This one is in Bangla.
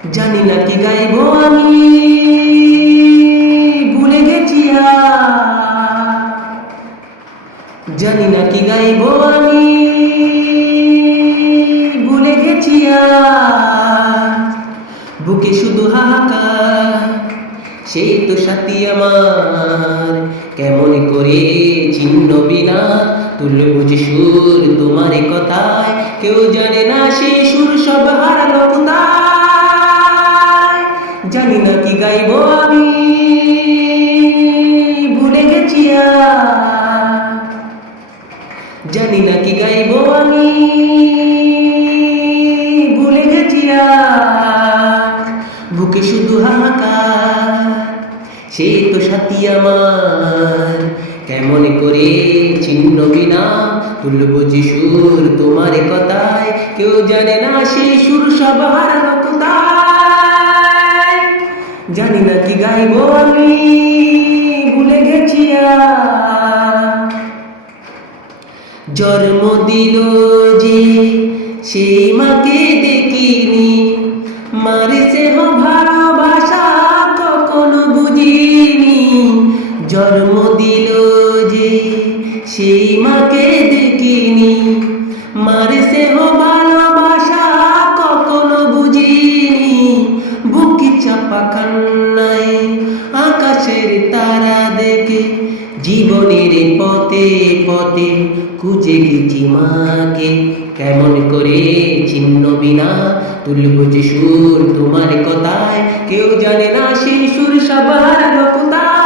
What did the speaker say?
জানি না কি গাইব আমি, ভুলে গেছি জানি না কি গাইব আমি, ভুলে গেছি বুকে শুধু হাহাকার, সেই তো সাথী আমার, কেমন করে চিহ্ন বিনা তুলে বুঝি সুর তোমার কথায়, কেউ জানে না সে সুর সব হারালো কোথায়। জানি না কি গাইব আমি, ভুলে গেছি জানি না কি গাইব আমি, ভুলে গেছি বুকে শুধু হাহাকার, সেই তো সাথী আমার, কেমন করে চিহ্ন বিনা তুলব যে সুর তোমার কথায়, কেউ জানে না সেই সুর সব হারানো কোথায়। জানি না কি গাইব আমি, ভুলে গেছি জন্ম দিল যে সেই মাকে দেখিনি, মার স্নেহ ভালোবাসা কখনো বুঝিনি। জন্ম দিল যে সেই মাকে দেখিনি, মার স্নেহ ভালোবাসা কখনো বুঝিনি। বুকে চাপা কান্নায় আকাশের তারা দেখে, জীবনের পথে পথে খুঁজে গেছি মাকে, কেমন করে চিহ্ন বিনা তুলব যে সুর তোমার কথায়, কেউ জানে না সেই সুর সবার কোথায়।